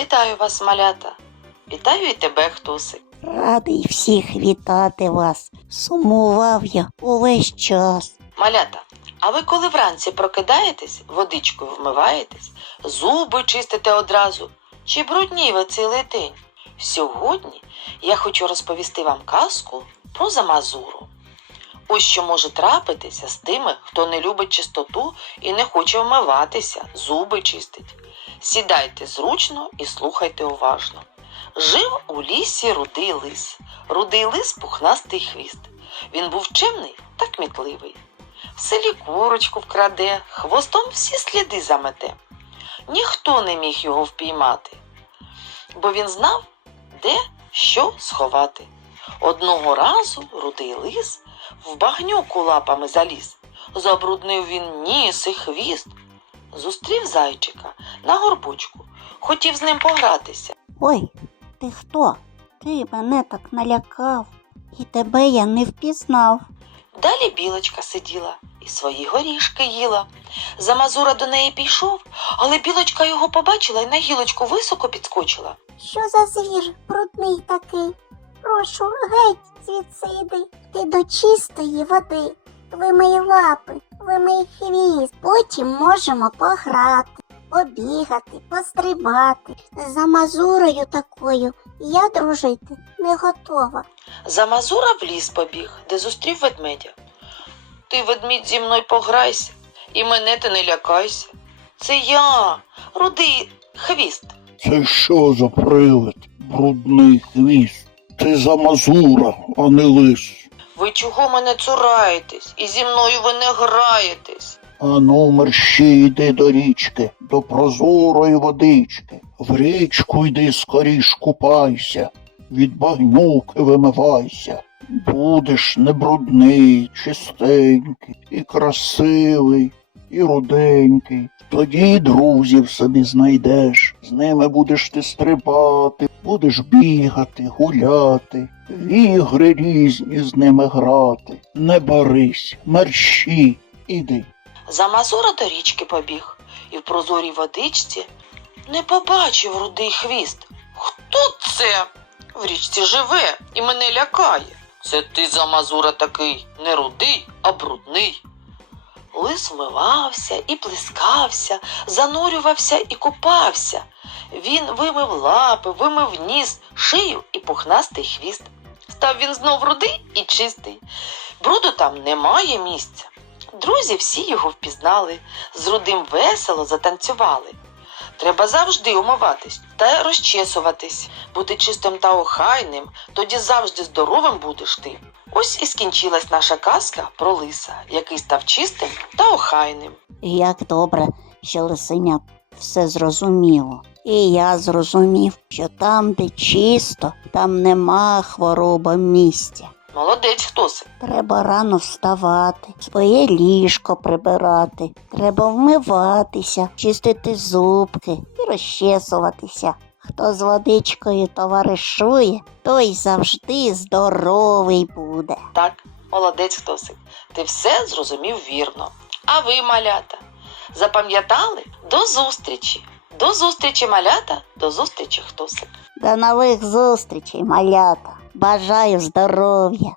Вітаю вас, малята. Вітаю і тебе, хтусик. Радий всіх вітати вас. Сумував я увесь час. Малята, а ви коли вранці прокидаєтесь, водичкою вмиваєтесь, зуби чистите одразу, чи брудні ви цілий день? Сьогодні я хочу розповісти вам казку про замазуру. Ось що може трапитися з тими, хто не любить чистоту і не хоче вмиватися, зуби чистить. Сідайте зручно і слухайте уважно. Жив у лісі рудий лис. Рудий лис пухнастий хвіст. Він був чемний та кмітливий. В селі курочку вкраде, хвостом всі сліди замете. Ніхто не міг його впіймати, бо він знав, де що сховати. Одного разу рудий лис в багнюку лапами заліз. Забруднив він ніс і хвіст. Зустрів зайчика на горбочку, хотів з ним погратися. Ой, ти хто? Ти мене так налякав, і тебе я не впізнав. Далі білочка сиділа і свої горішки їла. Замазура до неї пішов, але білочка його побачила і на гілочку високо підскочила. Що за звір брудний такий? Прошу, геть звідси йди. Ти до чистої води. Вимий лапи, вимий хвіст. Потім можемо пограти, побігати, пострибати. За мазурою такою я дружити не готова. Замазура в ліс побіг, де зустрів ведмедя. Ти, ведмідь, зі мною пограйся, і мене ти не лякайся. Це я, рудий хвіст. Це що за привид? Брудний хвіст. Ти за мазура, а не лис. Ви чого мене цураєтесь? І зі мною ви не граєтесь. А ну мерщій йди до річки, до прозорої водички. В річку йди скоріш купайся, від багнюки вимивайся. Будеш не брудний, чистенький, і красивий, і руденький. Тоді й друзів собі знайдеш, з ними будеш ти стрибати, будеш бігати, гуляти, в ігри різні з ними грати. Не барись, мерщій, іди. Замазура до річки побіг, і в прозорій водичці не побачив рудий хвіст. Хто це? В річці живе і мене лякає. Це ти, Замазура, такий не рудий, а брудний. Лис вмивався і плескався, занурювався і купався. Він вимив лапи, вимив ніс, шию і пухнастий хвіст. Став він знов рудий і чистий. Бруду там немає місця. Друзі всі його впізнали, з рудим весело затанцювали. Треба завжди умиватись та розчесуватись, бути чистим та охайним, тоді завжди здоровим будеш ти. Ось і скінчилась наша казка про лиса, який став чистим та охайним. Як добре, що лисеня все зрозуміло. І я зрозумів, що там, де чисто, там нема хвороба місця. Молодець хтось. Треба рано вставати, своє ліжко прибирати, треба вмиватися, чистити зубки і розчесуватися. Хто з водичкою товаришує, той завжди здоровий буде. Так, молодець хтосик. Ти все зрозумів вірно. А ви, малята, запам'ятали? До зустрічі! До зустрічі, малята, до зустрічі, хтосик. До нових зустрічей, малята. Бажаю здоров'я.